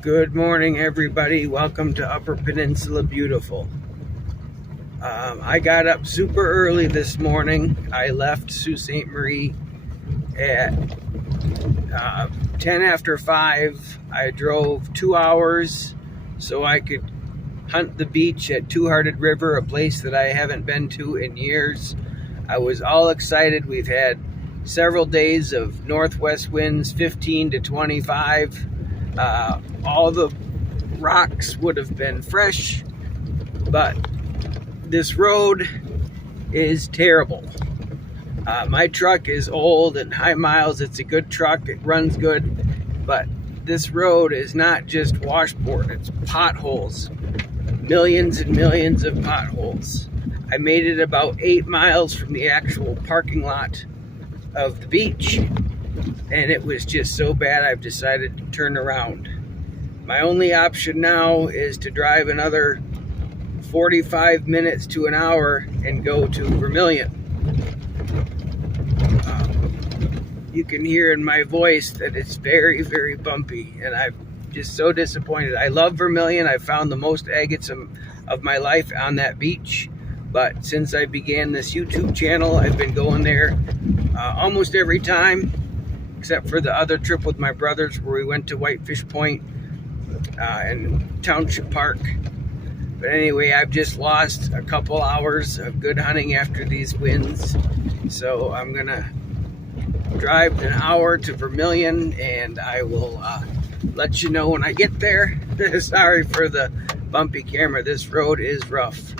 Good morning, everybody. Welcome to Upper Peninsula Beautiful. I got up super early this morning. I left Sault Ste. Marie at 10 after 5. I drove 2 hours so I could hunt the beach at Two Hearted River, a place that I haven't been to in years. I was all excited. We've had several days of northwest winds, 15 to 25. All the rocks would have been fresh, but this road is terrible. My truck is old and high miles. It's a good truck. It runs good, but this road is not just washboard. It's potholes. Millions and millions of potholes. I made it about 8 miles from the actual parking lot of the beach, and it was just so bad I've decided to turn around. My only option now is to drive another 45 minutes to an hour and go to Vermilion. You can hear in my voice that it's very, very bumpy, and I'm just so disappointed. I love Vermilion. I found the most agates of my life on that beach, but since I began this YouTube channel, I've been going there almost every time, except for the other trip with my brothers where we went to Whitefish Point and Township Park. But anyway, I've just lost a couple hours of good hunting after these winds, so I'm gonna drive an hour to Vermilion, and I will let you know when I get there. Sorry for the bumpy camera. This road is rough.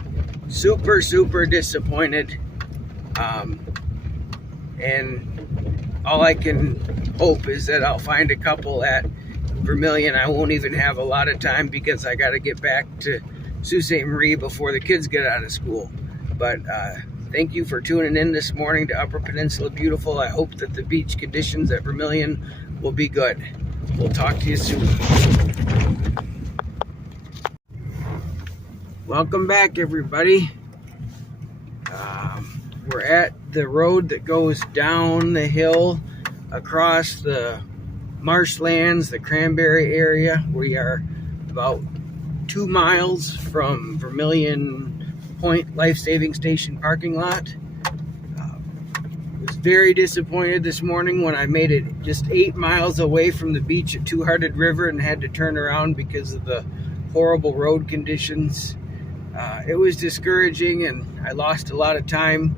Super, super disappointed. And all I can hope is that I'll find a couple at Vermilion. I won't even have a lot of time because I got to get back to Sault Ste. Marie before the kids get out of school. But thank you for tuning in this morning to Upper Peninsula Beautiful. I hope that the beach conditions at Vermilion will be good. We'll talk to you soon. Welcome back, everybody. We're at the road that goes down the hill across the marshlands, the cranberry area. We are about 2 miles from Vermilion Point Life Saving Station parking lot. Was very disappointed this morning when I made it just 8 miles away from the beach at Two Hearted River and had to turn around because of the horrible road conditions. It was discouraging and I lost a lot of time.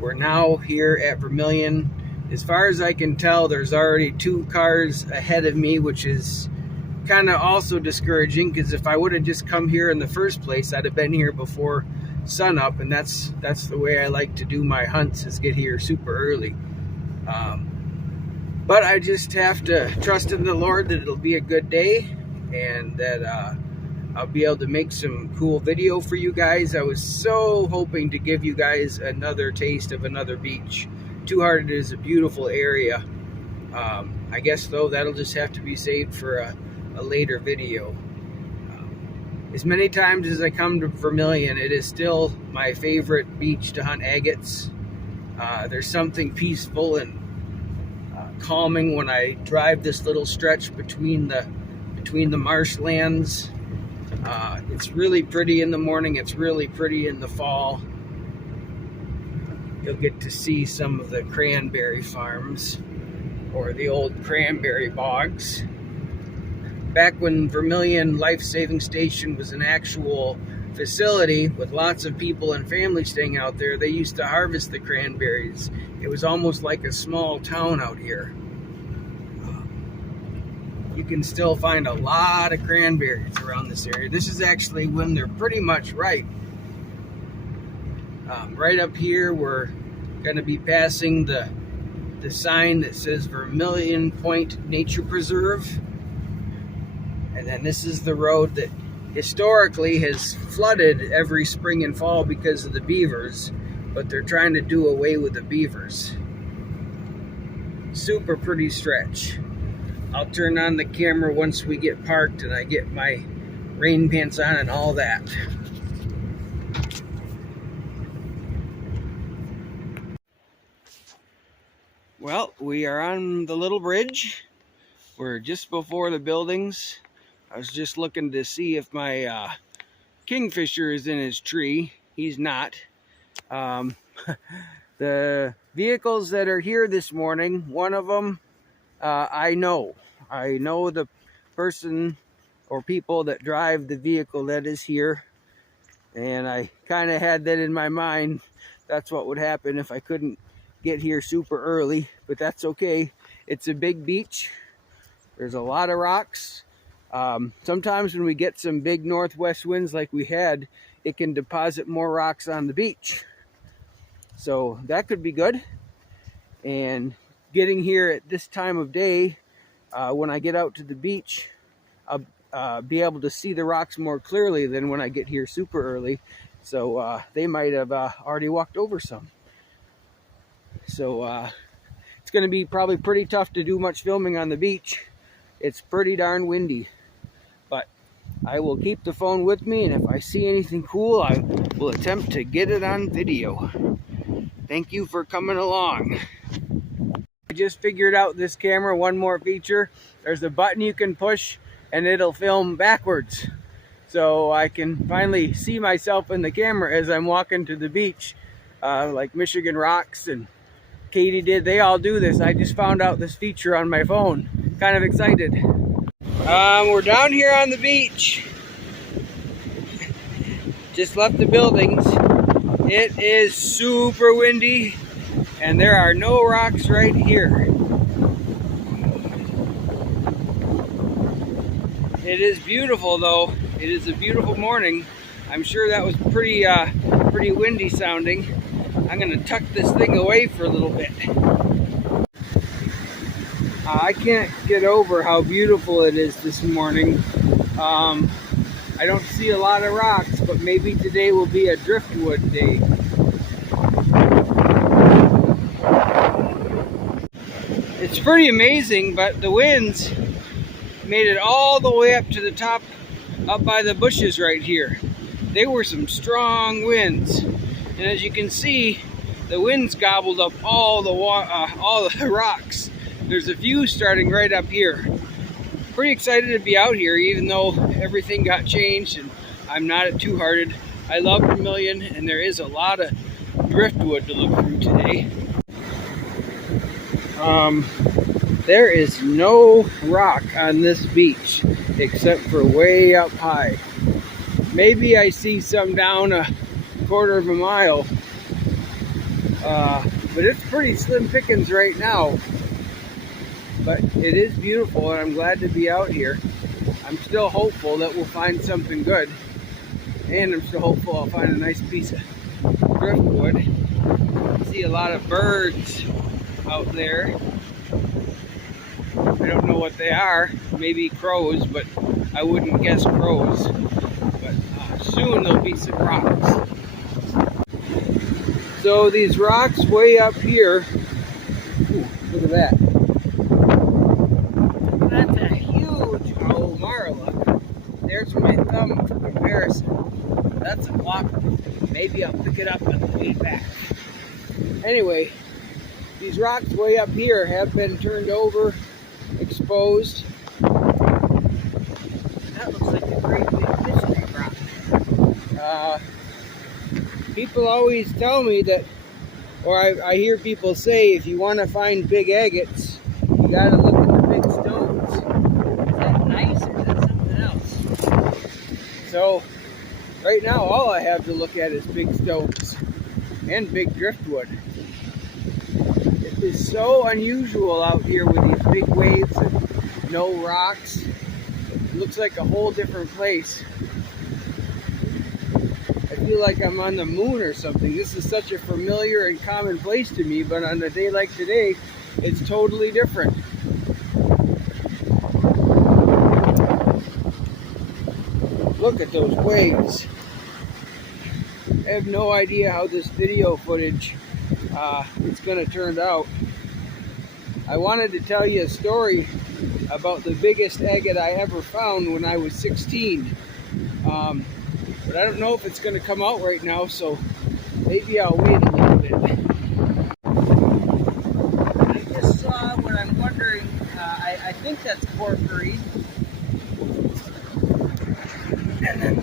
We're now here at Vermilion. As far as I can tell, there's already 2 cars ahead of me, which is kind of also discouraging because if I would have just come here in the first place, I'd have been here before sunup, and that's the way I like to do my hunts, is get here super early. But I just have to trust in the Lord that it'll be a good day and that I'll be able to make some cool video for you guys. I was so hoping to give you guys another taste of another beach. Two Hearted is a beautiful area. I guess though that'll just have to be saved for a later video. As many times as I come to Vermilion, it is still my favorite beach to hunt agates. There's something peaceful and calming when I drive this little stretch between the marshlands. It's really pretty in the morning. It's really pretty in the fall. You'll get to see some of the cranberry farms or the old cranberry bogs. Back when Vermilion Life Saving Station was an actual facility with lots of people and families staying out there, they used to harvest the cranberries. It was almost like a small town out here. You can still find a lot of cranberries around this area. This is actually when they're pretty much ripe. Right up here, we're going to be passing the sign that says Vermilion Point Nature Preserve. And then this is the road that historically has flooded every spring and fall because of the beavers, but they're trying to do away with the beavers. Super pretty stretch. I'll turn on the camera once we get parked and I get my rain pants on and all that. Well, we are on the little bridge. We're just before the buildings. I was just looking to see if my kingfisher is in his tree. He's not. The vehicles that are here this morning, one of them, I know the person or people that drive the vehicle that is here, and I kind of had that in my mind. That's what would happen if I couldn't get here super early, but that's okay. It's a big beach. There's a lot of rocks. Sometimes when we get some big northwest winds like we had, it can deposit more rocks on the beach. So that could be good. And getting here at this time of day, when I get out to the beach, I'll be able to see the rocks more clearly than when I get here super early. So they might have already walked over some. So it's going to be probably pretty tough to do much filming on the beach. It's pretty darn windy. But I will keep the phone with me, and if I see anything cool, I will attempt to get it on video. Thank you for coming along. I just figured out this camera, one more feature. There's a button you can push and it'll film backwards. So I can finally see myself in the camera as I'm walking to the beach. Like Michigan Rocks and Katie did, they all do this. I just found out this feature on my phone. Kind of excited. We're down here on the beach. Just left the buildings. It is super windy and there are no rocks right here. It is beautiful though. It is a beautiful morning. I'm sure that was pretty windy sounding. I'm gonna tuck this thing away for a little bit. I can't get over how beautiful it is this morning. I don't see a lot of rocks, but maybe today will be a driftwood day. It's pretty amazing, but the winds made it all the way up to the top, up by the bushes right here. They were some strong winds, and as you can see, the winds gobbled up all the rocks. There's a few starting right up here. Pretty excited to be out here, even though everything got changed and I'm not at Two-Hearted. I love Vermilion, and there is a lot of driftwood to look through today. There is no rock on this beach except for way up high. Maybe I see some down a quarter of a mile, but it's pretty slim pickings right now. But it is beautiful and I'm glad to be out here. I'm still hopeful that we'll find something good, and I'm still hopeful I'll find a nice piece of driftwood. I see a lot of birds out there. I don't know what they are, maybe crows, but I wouldn't guess crows. But soon there'll be some rocks. So these rocks way up here, ooh, look at that. That's a huge, oh Marla. There's my thumb for comparison. That's a whopper. Maybe I'll pick it up on the way back. Anyway, these rocks way up here have been turned over, exposed. That looks like a great big mystery rock. People always tell me that, or I hear people say, if you want to find big agates, you gotta look at the big stones. Is that nice or is that something else? So, right now all I have to look at is big stones and big driftwood. It is so unusual out here with these big waves and no rocks. It looks like a whole different place. I feel like I'm on the moon or something. This is such a familiar and common place to me, but on a day like today, it's totally different. Look at those waves. I have no idea how this video footage is going to turn out. I wanted to tell you a story about the biggest agate I ever found when I was 16. But I don't know if it's going to come out right now, so maybe I'll wait a little bit. I just saw what I'm wondering. I think that's porphyry.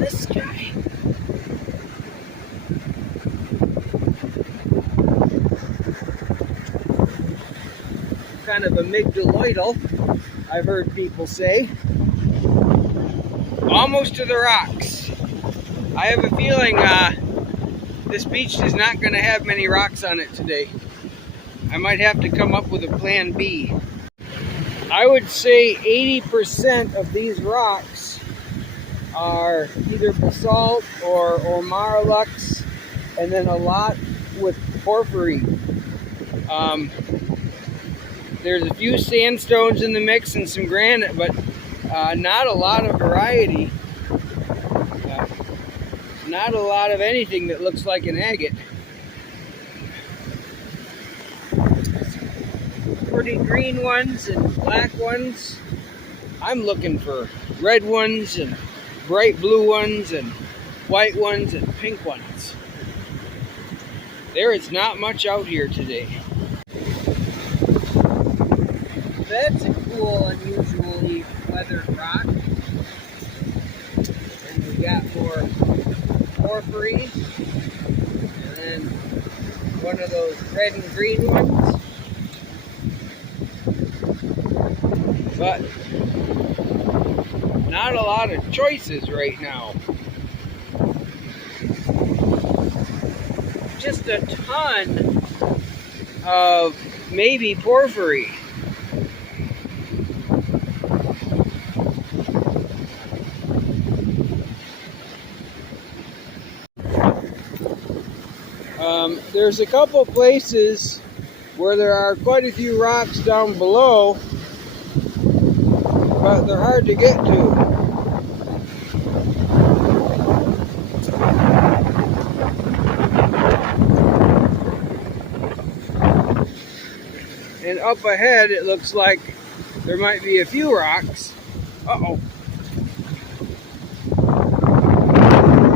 this guy. Kind of amygdaloidal, I've heard people say. Almost to the rocks. I have a feeling this beach is not going to have many rocks on it today. I might have to come up with a plan B. I would say 80% of these rocks are either basalt or marlux, and then a lot with porphyry. There's a few sandstones in the mix and some granite, but not a lot of variety. Not a lot of anything that looks like an agate. Pretty green ones and black ones. I'm looking for red ones and bright blue ones and white ones and pink ones. There is not much out here today. That's a cool, unusually weathered rock. And we got more porphyry, and then one of those red and green ones. But not a lot of choices right now. Just a ton of maybe porphyry. There's a couple places where there are quite a few rocks down below, but they're hard to get to. And up ahead it looks like there might be a few rocks. Uh-oh.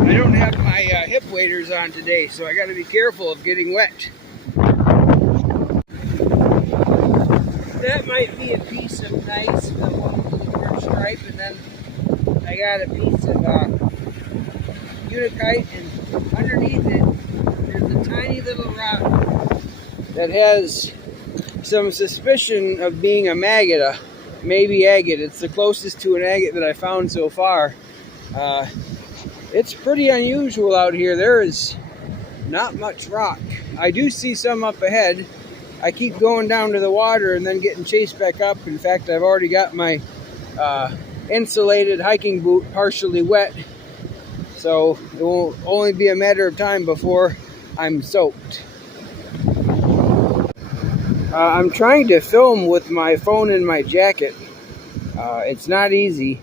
I don't have my hip waders on today, so I got to be careful of getting wet. That might be a piece of nice, the one with the orange stripe, and then I got a piece of unakite, and underneath it, there's a tiny little rock that has some suspicion of being a maggot, maybe agate. It's the closest to an agate that I found so far. It's pretty unusual out here. There is not much rock. I do see some up ahead. I keep going down to the water and then getting chased back up. In fact, I've already got my insulated hiking boot partially wet. So it will only be a matter of time before I'm soaked. I'm trying to film with my phone in my jacket. It's not easy.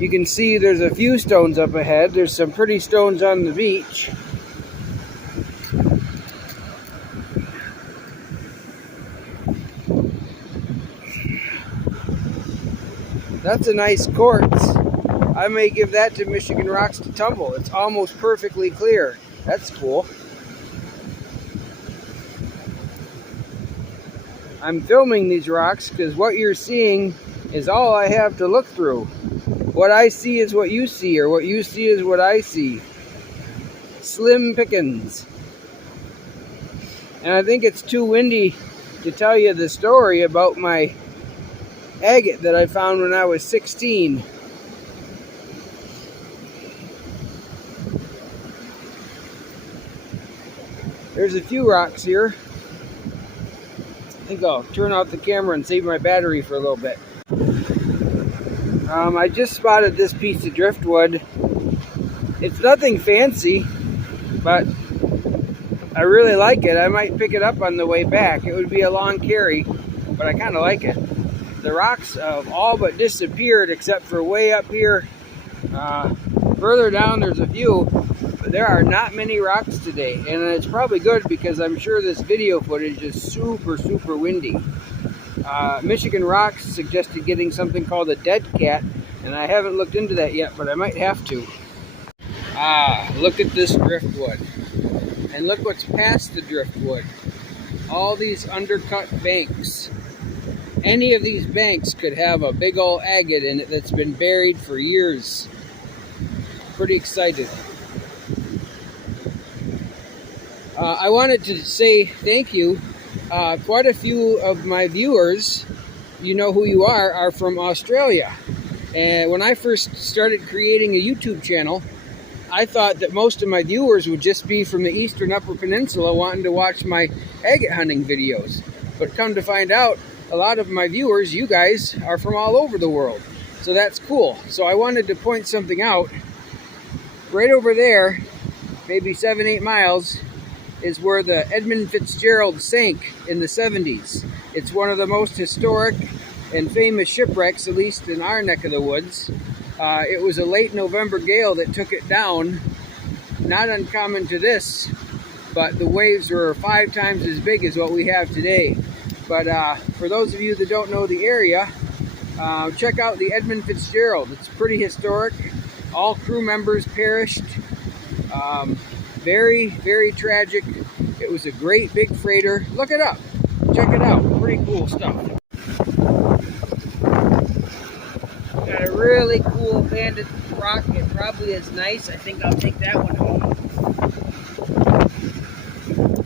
You can see there's a few stones up ahead. There's some pretty stones on the beach. That's a nice quartz. I may give that to Michigan Rocks to tumble. It's almost perfectly clear. That's cool. I'm filming these rocks because what you're seeing is all I have to look through. What I see is what you see, or what you see is what I see. Slim pickings. And I think it's too windy to tell you the story about my agate that I found when I was 16. There's a few rocks here. I think I'll turn off the camera and save my battery for a little bit. I just spotted this piece of driftwood. It's nothing fancy, but I really like it. I might pick it up on the way back. It would be a long carry, but I kind of like it. The rocks have all but disappeared except for way up here. Further down there's a few, but there are not many rocks today, and it's probably good because I'm sure this video footage is super windy. Michigan Rocks suggested getting something called a dead cat, and I haven't looked into that yet, but I might have to. Look at this driftwood. And look what's past the driftwood. All these undercut banks. Any of these banks could have a big old agate in it that's been buried for years. pretty excited. I wanted to say thank you. Quite a few of my viewers, you know who you are from Australia. And when I first started creating a YouTube channel, I thought that most of my viewers would just be from the Eastern Upper Peninsula wanting to watch my agate hunting videos. But come to find out, a lot of my viewers, you guys, are from all over the world. So that's cool. So I wanted to point something out. Right over there, maybe 7-8 miles, is where the Edmund Fitzgerald sank in the 70s. It's one of the most historic and famous shipwrecks, at least in our neck of the woods. It was a late November gale that took it down. Not uncommon to this, but the waves were 5 times as big as what we have today. But for those of you that don't know the area, check out the Edmund Fitzgerald. It's pretty historic. All crew members perished. Very, very tragic. It was a great big freighter. Look it up. Check it out. Pretty cool stuff. Got a really cool banded rock. It probably is nice. I think I'll take that one home.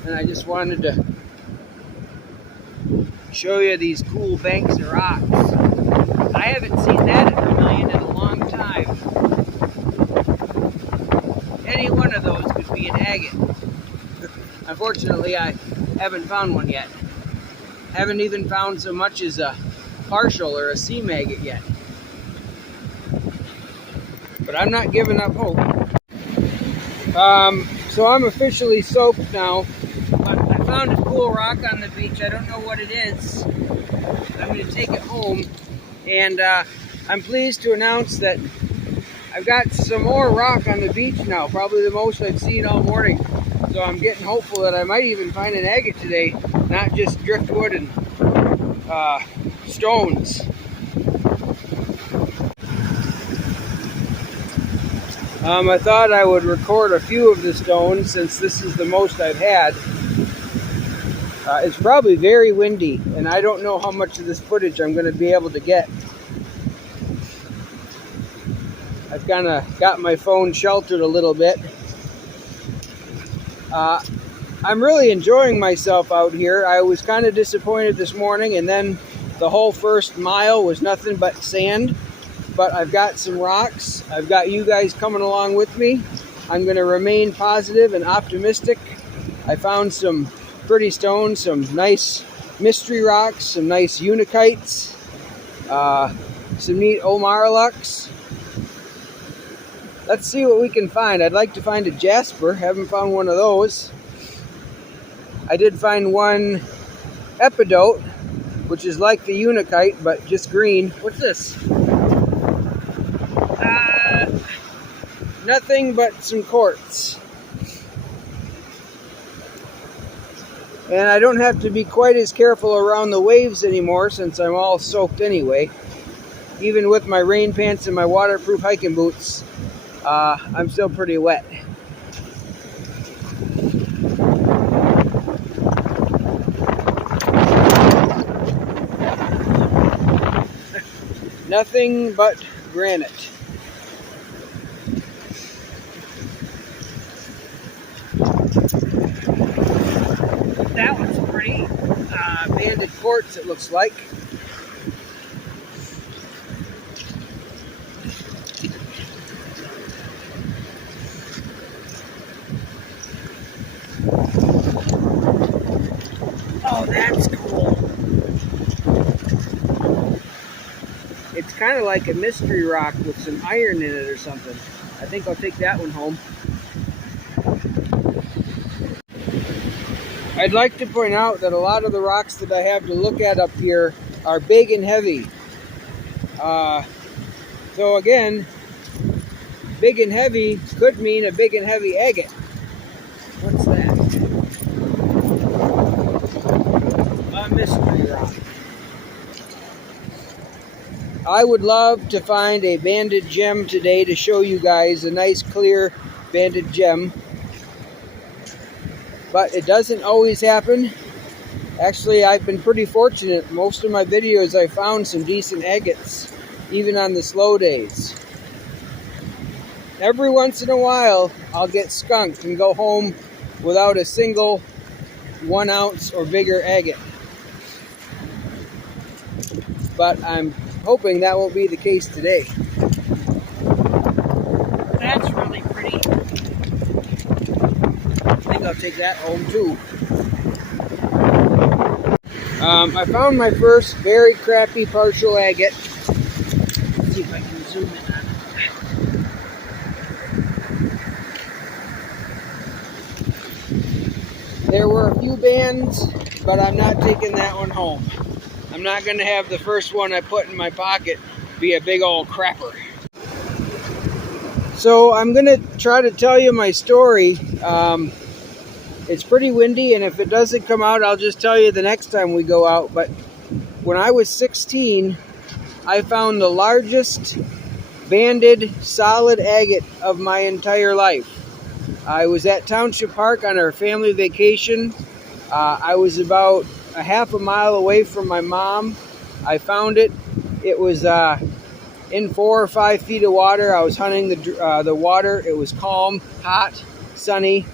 And I just wanted to show you these cool banks of rocks. I haven't seen that at Vermilion in a long time. Any one of those could be an agate. Unfortunately, I haven't found one yet. Haven't even found so much as a partial or a seam agate yet. But I'm not giving up hope. So I'm officially soaked now. But I found a cool rock on the beach. I don't know what it is. I'm going to take it home. And I'm pleased to announce that I've got some more rock on the beach now. Probably the most I've seen all morning. So I'm getting hopeful that I might even find an agate today. Not just driftwood and stones. I thought I would record a few of the stones since this is the most I've had. It's probably very windy, and I don't know how much of this footage I'm going to be able to get. I've kind of got my phone sheltered a little bit. I'm really enjoying myself out here. I was kind of disappointed this morning, and then the whole first mile was nothing but sand. But I've got some rocks. I've got you guys coming along with me. I'm going to remain positive and optimistic. I found some pretty stones, some nice mystery rocks, some nice unikites, some neat Omarlux. Let's see what we can find. I'd like to find a jasper. Haven't found one of those. I did find one epidote, which is like the unikite, but just green. What's this? Nothing but some quartz. And I don't have to be quite as careful around the waves anymore since I'm all soaked anyway. Even with my rain pants and my waterproof hiking boots, I'm still pretty wet. Nothing but granite. That one's pretty. Banded quartz, it looks like. Oh, that's cool. It's kind of like a mystery rock with some iron in it or something. I think I'll take that one home. I'd like to point out that a lot of the rocks that I have to look at up here are big and heavy. So again, big and heavy could mean a big and heavy agate. What's that? A mystery rock. I would love to find a banded gem today to show you guys, a nice clear banded gem. But it doesn't always happen. Actually, I've been pretty fortunate. Most of my videos I found some decent agates, even on the slow days. every once in a while, I'll get skunked and go home without a single 1 ounce or bigger agate. But I'm hoping that won't be the case today. That's really pretty. I think I'll take that home too. I found my first very crappy partial agate. Let's see if I can zoom in on it. There were a few bands, but I'm not taking that one home. I'm not going to have the first one I put in my pocket be a big old crapper. So I'm going to try to tell you my story. It's pretty windy, and if it doesn't come out, I'll just tell you the next time we go out. But when I was 16, I found the largest banded solid agate of my entire life. I was at Township Park on our family vacation. I was about a half a mile away from my mom. I found it. It was in 4 or 5 feet of water. I was hunting the water. It was calm, hot, sunny,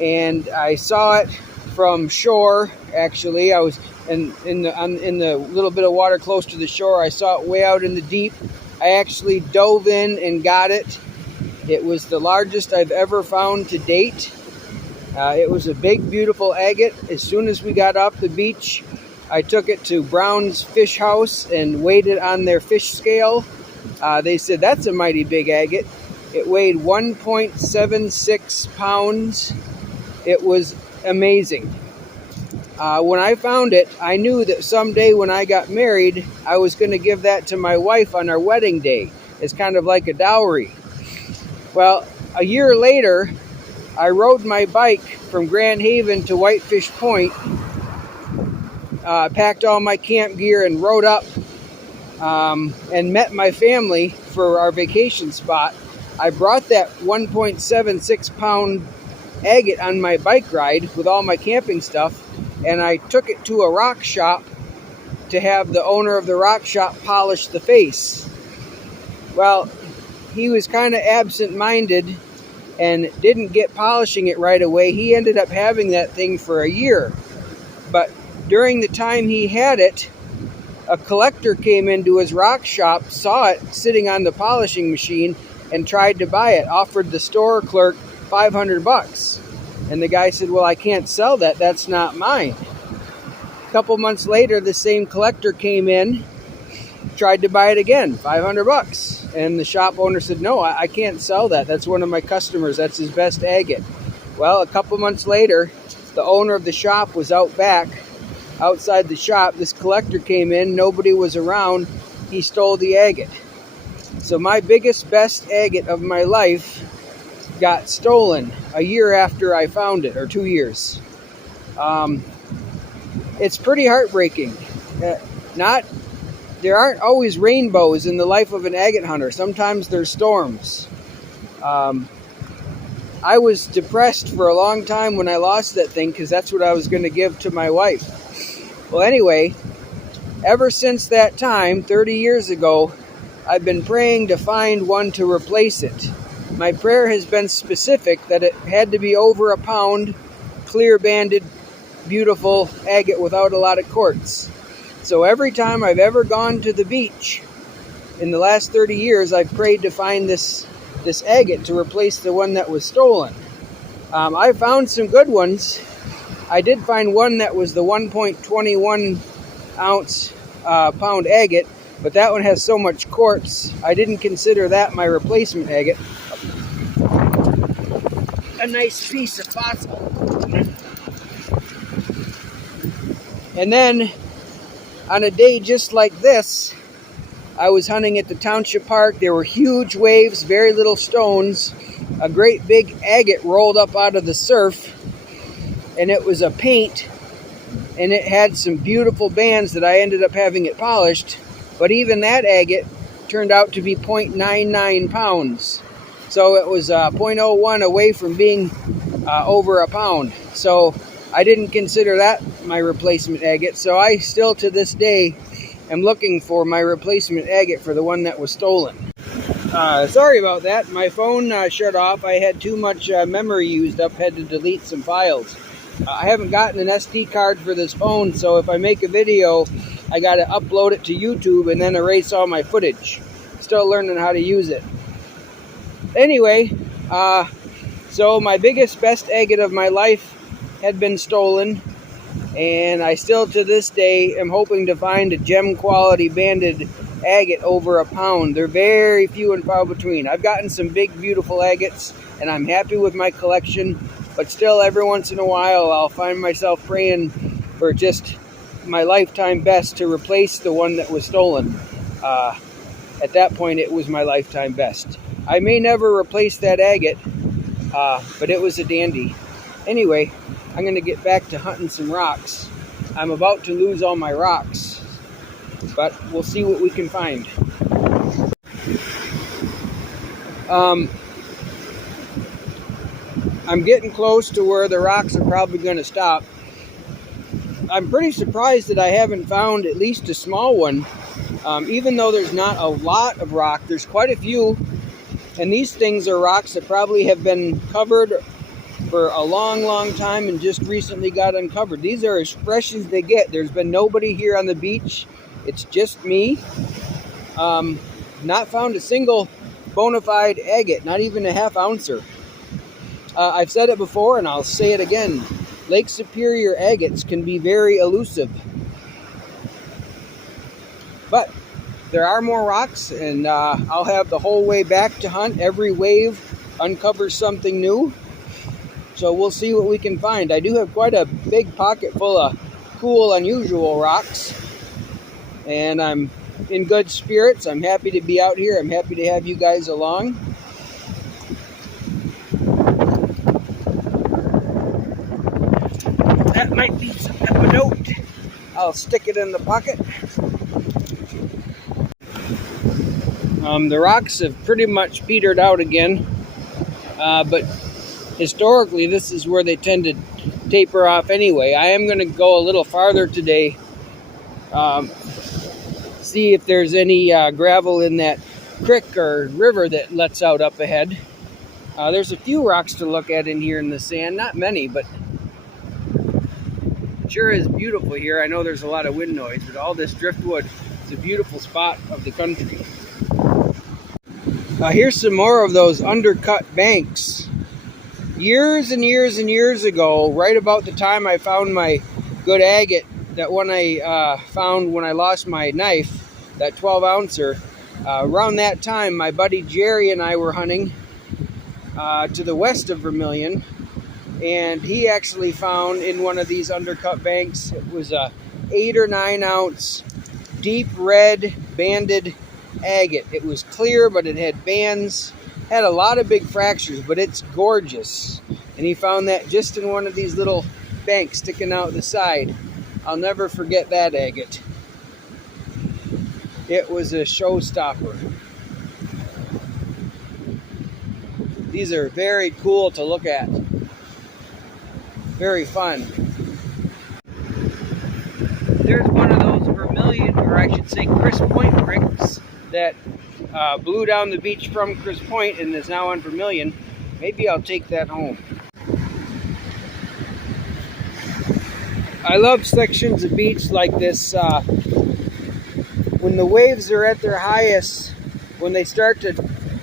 and I saw it from shore. Actually, I was in the little bit of water close to the shore. I saw it way out in the deep. I actually dove in and got it. It was the largest I've ever found to date. It was a big, beautiful agate. As soon as we got off the beach, I took it to Brown's Fish House and weighed it on their fish scale. They said, that's a mighty big agate. It weighed 1.76 pounds. It was amazing. When I found it, I knew that someday when I got married, I was going to give that to my wife on our wedding day. It's kind of like a dowry. Well, a year later, I rode my bike from Grand Haven to Whitefish Point, packed all my camp gear and rode up and met my family for our vacation spot. I brought that 1.76 pound agate on my bike ride with all my camping stuff, and I took it to a rock shop to have the owner of the rock shop polish the face. Well, he was kind of absent-minded and didn't get polishing it right away. He ended up having that thing for a year. But during the time he had it, a collector came into his rock shop, saw it sitting on the polishing machine, and tried to buy it, offered the store clerk $500. And the guy said, well, I can't sell that. That's not mine. A couple months later, the same collector came in, tried to buy it again, $500. And the shop owner said, no, I can't sell that. That's one of my customers. That's his best agate. Well, a couple months later, the owner of the shop was out back, outside the shop. This collector came in. Nobody was around. He stole the agate. So my biggest, best agate of my life got stolen a year after I found it, or 2 years. It's pretty heartbreaking. There aren't always rainbows in the life of an agate hunter. Sometimes there's storms. I was depressed for a long time when I lost that thing because that's what I was going to give to my wife. Well, anyway, ever since that time, 30 years ago, I've been praying to find one to replace it. My prayer has been specific that it had to be over a pound, clear-banded, beautiful agate without a lot of quartz. So every time I've ever gone to the beach in the last 30 years, I've prayed to find this agate to replace the one that was stolen. I found some good ones. I did find one that was the 1.21 ounce pound agate, but that one has so much quartz, I didn't consider that my replacement agate. A nice piece of fossil. And then, on a day just like this, I was hunting at the Township Park. There were huge waves, very little stones. A great big agate rolled up out of the surf, and it was a paint, and it had some beautiful bands that I ended up having it polished. But even that agate turned out to be 0.99 pounds. So it was 0.01 away from being over a pound. So I didn't consider that my replacement agate. So I still to this day am looking for my replacement agate for the one that was stolen. Sorry about that. My phone shut off. I had too much memory used up. Had to delete some files. I haven't gotten an SD card for this phone, so if I make a video, I got to upload it to YouTube and then erase all my footage. Still learning how to use it. Anyway, so my best agate of my life had been stolen, and I still to this day am hoping to find a gem quality banded agate over a pound. They're very few and far between. I've gotten some big beautiful agates and I'm happy with my collection, but still every once in a while I'll find myself praying for just my lifetime best to replace the one that was stolen. At that point it was my lifetime best. I may never replace that agate, but it was a dandy. Anyway, I'm going to get back to hunting some rocks. I'm about to lose all my rocks, but we'll see what we can find. I'm getting close to where the rocks are probably going to stop. I'm pretty surprised that I haven't found at least a small one. Even though there's not a lot of rock, there's quite a few. And these things are rocks that probably have been covered for a long time and just recently got uncovered. These are as fresh as they get. There's been nobody here on the beach. It's just me. Not found a single bona fide agate, not even a half ouncer. I've said it before and I'll say it again. Lake Superior agates can be very elusive. But there are more rocks, and I'll have the whole way back to hunt. Every wave uncovers something new. So we'll see what we can find. I do have quite a big pocket full of cool, unusual rocks. And I'm in good spirits. I'm happy to be out here. I'm happy to have you guys along. That might be some epidote. I'll stick it in the pocket. The rocks have pretty much petered out again, but historically this is where they tend to taper off anyway. I am going to go a little farther today, see if there's any gravel in that creek or river that lets out up ahead. There's a few rocks to look at in here in the sand, not many, but it sure is beautiful here. I know there's a lot of wind noise, but all this driftwood, it's a beautiful spot of the country. Here's some more of those undercut banks. Years and years ago, right about the time I found my good agate, that one I found when I lost my knife, that 12 ouncer, around that time my buddy Jerry and I were hunting to the west of Vermilion, and he actually found in one of these undercut banks, it was a 8 or 9 ounce deep red banded agate. It was clear, but it had bands, had a lot of big fractures, but it's gorgeous. And he found that just in one of these little banks sticking out the side. I'll never forget that agate. It was a showstopper. These are very cool to look at. Very fun. There's one of those Vermilion, or I should say Chris Point bricks that blew down the beach from Chris Point and is now on Vermilion. Maybe I'll take that home. I love sections of beach like this. When the waves are at their highest, when they start to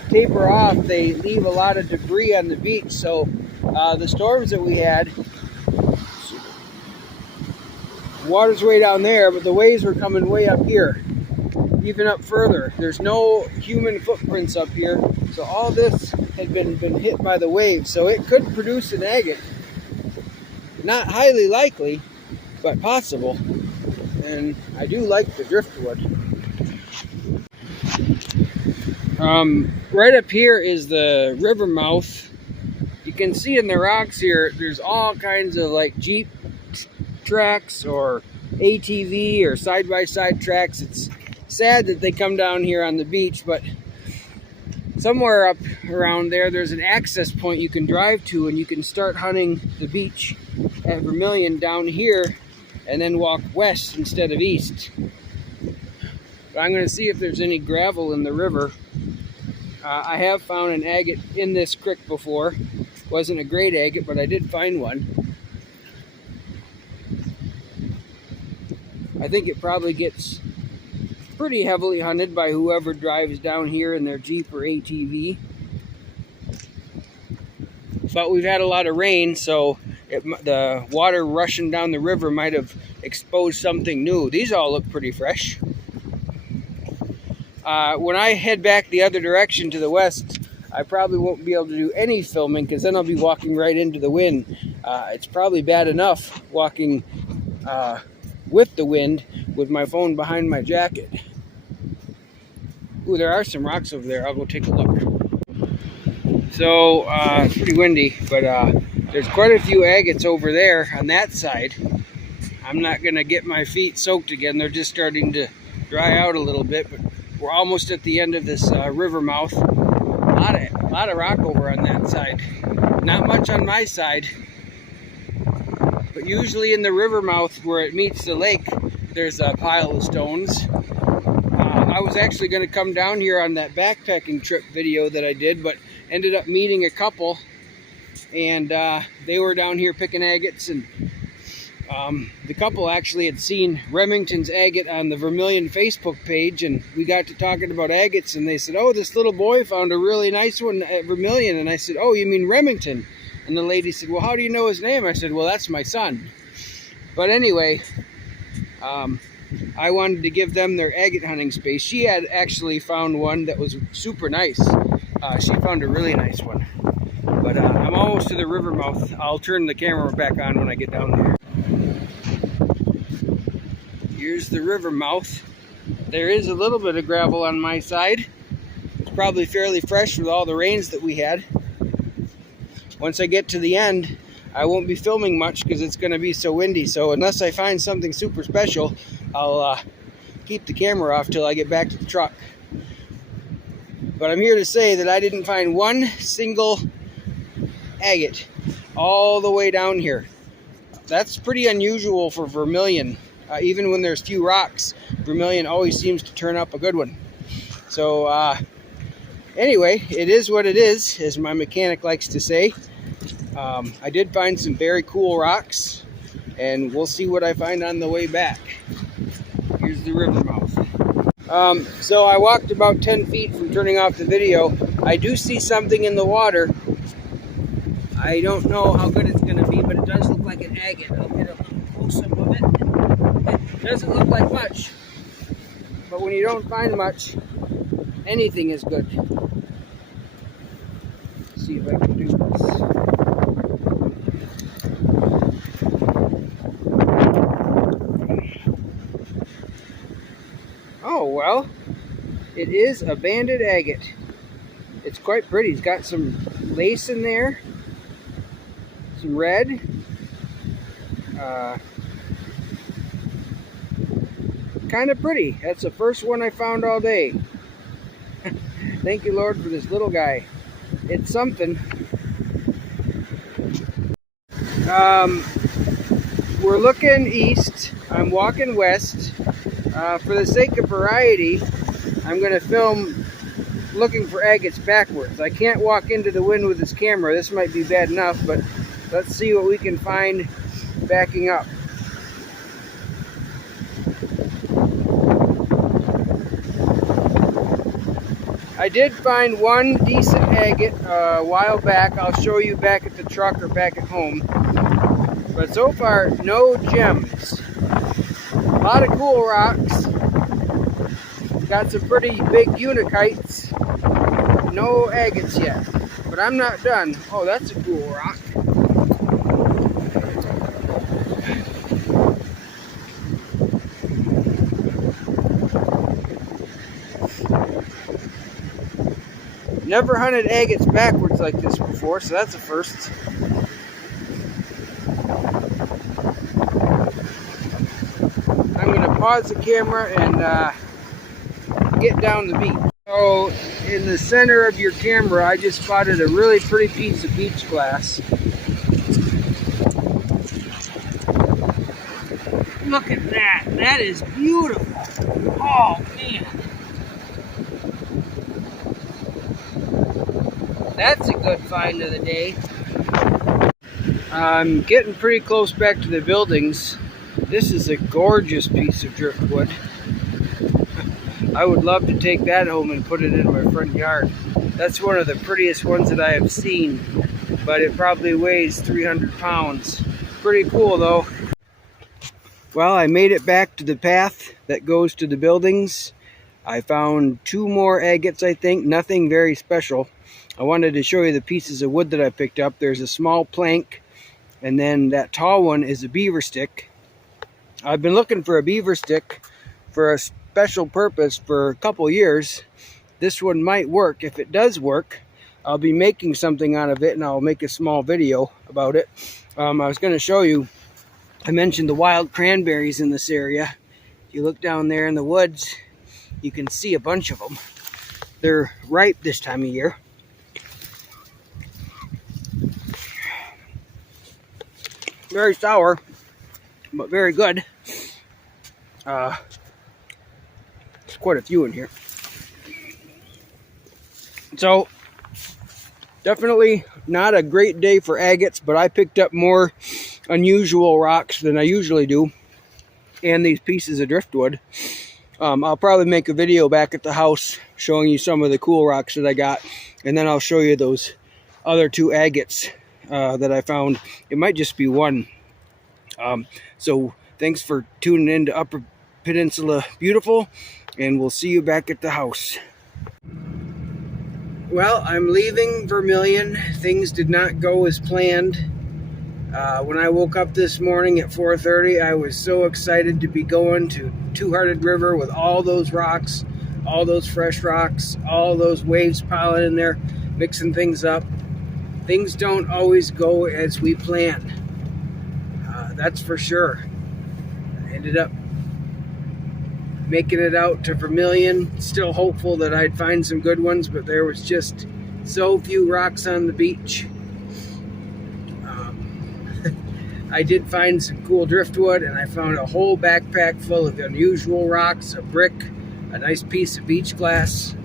taper off, they leave a lot of debris on the beach. So the storms that we had, water's way down there, but the waves were coming way up here, even up further. There's no human footprints up here, so all this had been hit by the waves. So it could produce an agate. Not highly likely, but possible. And I do like the driftwood. Right up here is the river mouth. You can see in the rocks here, there's all kinds of like Jeep tracks or ATV or side-by-side tracks. It's sad that they come down here on the beach, but somewhere up around there, there's an access point you can drive to, and you can start hunting the beach at Vermilion down here and then walk west instead of east. But I'm going to see if there's any gravel in the river. I have found an agate in this creek before. Wasn't a great agate, but I did find one. I think it probably gets pretty heavily hunted by whoever drives down here in their Jeep or ATV. But we've had a lot of rain, so the water rushing down the river might have exposed something new. These all look pretty fresh. When I head back the other direction to the west, I probably won't be able to do any filming because then I'll be walking right into the wind. It's probably bad enough walking with the wind with my phone behind my jacket. Ooh, there are some rocks over there. I'll go take a look. So, it's pretty windy, but there's quite a few agates over there on that side. I'm not going to get my feet soaked again. They're just starting to dry out a little bit, but we're almost at the end of this river mouth. A lot of rock over on that side. Not much on my side, but usually in the river mouth where it meets the lake, there's a pile of stones. I was actually going to come down here on that backpacking trip video that I did, but ended up meeting a couple, and they were down here picking agates, and the couple actually had seen Remington's agate on the Vermilion Facebook page, and we got to talking about agates, and they said, oh, this little boy found a really nice one at Vermilion. And I said, oh, you mean Remington? And the lady said, well, how do you know his name? I said, well, that's my son. But anyway, I wanted to give them their agate hunting space. She had actually found one that was super nice. She found a really nice one. But I'm almost to the river mouth. I'll turn the camera back on when I get down there. Here's the river mouth. There is a little bit of gravel on my side. It's probably fairly fresh with all the rains that we had. Once I get to the end, I won't be filming much because it's going to be so windy. So unless I find something super special, I'll keep the camera off till I get back to the truck. But I'm here to say that I didn't find one single agate all the way down here. That's pretty unusual for Vermilion. Even when there's few rocks, Vermilion always seems to turn up a good one. So anyway, it is what it is, as my mechanic likes to say. I did find some very cool rocks, and we'll see what I find on the way back. Here's the river mouth. So I walked about 10 feet from turning off the video. I do see something in the water. I don't know how good it's going to be, but it does look like an agate. I'll get a little close-up of it. It doesn't look like much, but when you don't find much, anything is good. Let's see if I can do this. Oh, well, it is a banded agate. It's quite pretty. It's got some lace in there, some red. Kind of pretty. That's the first one I found all day. Thank you, Lord, for this little guy. It's something. We're looking east. I'm walking west. For the sake of variety, I'm going to film looking for agates backwards. I can't walk into the wind with this camera. This might be bad enough, but let's see what we can find backing up. I did find one decent agate a while back. I'll show you back at the truck or back at home. But so far, no gems. A lot of cool rocks. Got some pretty big unikites. No agates yet. But I'm not done. Oh, that's a cool rock. Never hunted agates backwards like this before, so that's a first. I'm going to pause the camera and get down the beach. So in the center of your camera, I just spotted a really pretty piece of beach glass. Look at that. That is beautiful. Oh, man. That's a good find of the day. I'm getting pretty close back to the buildings. This is a gorgeous piece of driftwood. I would love to take that home and put it in my front yard. That's one of the prettiest ones that I have seen, but it probably weighs 300 pounds. Pretty cool though. Well, I made it back to the path that goes to the buildings. I found 2 more agates, I think, nothing very special. I wanted to show you the pieces of wood that I picked up. There's a small plank, and then that tall one is a beaver stick. I've been looking for a beaver stick for a special purpose for a couple years. This one might work. If it does work, I'll be making something out of it, and I'll make a small video about it. I was going to show you, I mentioned the wild cranberries in this area. If you look down there in the woods, you can see a bunch of them. They're ripe this time of year. Very sour, but very good. There's quite a few in here. So, definitely not a great day for agates, but I picked up more unusual rocks than I usually do, and these pieces of driftwood. I'll probably make a video back at the house showing you some of the cool rocks that I got, and then I'll show you those other 2 agates that I found. It might just be one. So thanks for tuning in to Upper Peninsula Beautiful, and we'll see you back at the house. Well, I'm leaving Vermilion. Things did not go as planned. When I woke up this morning at 4:30, I was so excited to be going to Two-Hearted River with all those rocks, all those fresh rocks, all those waves piling in there, mixing things up. Things don't always go as we plan. That's for sure. I ended up making it out to Vermilion, still hopeful that I'd find some good ones, but there was just so few rocks on the beach. I did find some cool driftwood, and I found a whole backpack full of unusual rocks, a brick, a nice piece of beach glass.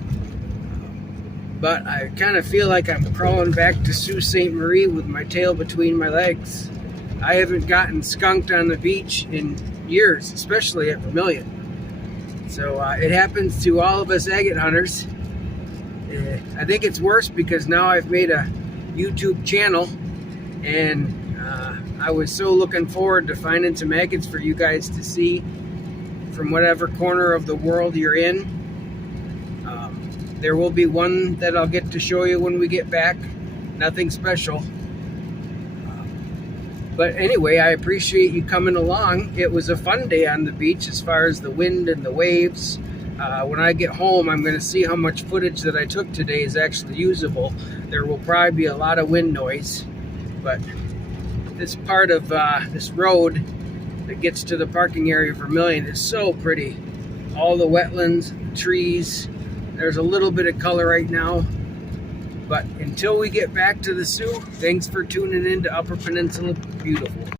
But I kind of feel like I'm crawling back to Sault Ste. Marie with my tail between my legs. I haven't gotten skunked on the beach in years, especially at Vermilion. So it happens to all of us agate hunters. I think it's worse because now I've made a YouTube channel, and I was so looking forward to finding some agates for you guys to see from whatever corner of the world you're in. There will be one that I'll get to show you when we get back. Nothing special. But anyway, I appreciate you coming along. It was a fun day on the beach as far as the wind and the waves. When I get home, I'm going to see how much footage that I took today is actually usable. There will probably be a lot of wind noise, but this part of this road that gets to the parking area of Vermilion is so pretty. All the wetlands, trees. There's a little bit of color right now. But until we get back to the Soo, thanks for tuning in to Upper Peninsula Beautiful.